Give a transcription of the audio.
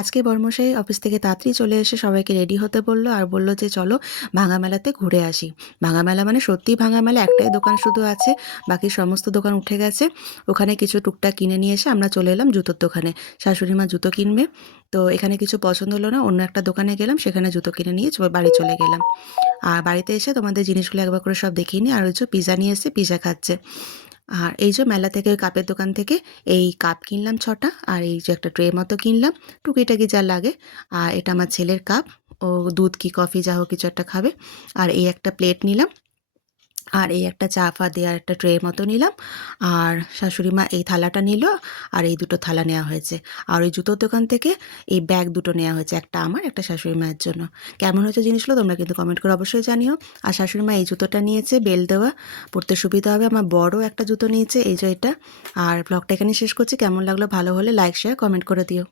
আজকে বর্মশাই অফিস থেকে তাড়াতাড়ি চলে এসে সবাইকে রেডি হতে বলল আর বলল যে চলো ভাঙা মেলাতে ঘুরে আসি। ভাঙা মেলা মানে সত্যিই ভাঙা মেলা, একটাই দোকান শুধু আছে, বাকি সমস্ত দোকান উঠে গেছে। ওখানে কিছু টুকটাক কিনে নিয়ে এসে আমরা চলে এলাম জুতোর দোকানে। শাশুড়ি মা জুতো কিনবে, তো এখানে কিছু পছন্দ হলো না, অন্য একটা দোকানে গেলাম, সেখানে জুতো কিনে নিয়ে বাড়ি চলে গেলাম। আর বাড়িতে এসে তোমাদের জিনিসগুলো একবার করে সব দেখিয়ে নিই। আর ওই যে পিৎজা নিয়ে এসে পিৎজা খাচ্ছে। আর এই যে মেলা থেকে ওই কাপের দোকান থেকে এই কাপ কিনলাম 6টা, আর এই যে একটা ট্রে মতো কিনলাম, টুকিটাকি যা লাগে। আর এটা আমার ছেলের কাপ, ও দুধ কি কফি যা হোক কিছু একটা খাবে। আর এই একটা প্লেট নিলাম, আর এই একটা চা ফা দেওয়ার একটা ট্রে মতো নিলাম। আর শাশুড়ি মা এই থালাটা নিল, আর এই দুটো থালা নেওয়া হয়েছে। আর ওই জুতোর দোকান থেকে এই ব্যাগ দুটো নেওয়া হয়েছে, একটা আমার একটা শাশুড়ি মায়ের জন্য। কেমন হয়েছে জিনিসগুলো তোমরা কিন্তু কমেন্ট করে অবশ্যই জানিও। আর শাশুড়ি মা এই জুতোটা নিয়েছে, বেল দেওয়া, পরতে সুবিধা হবে। আমার বড় একটা জুতো নিয়েছে, এই যে এটা। আর ব্লগটা এখানে শেষ করছি। কেমন লাগলো ভালো হলে লাইক শেয়ার কমেন্ট করে দিও।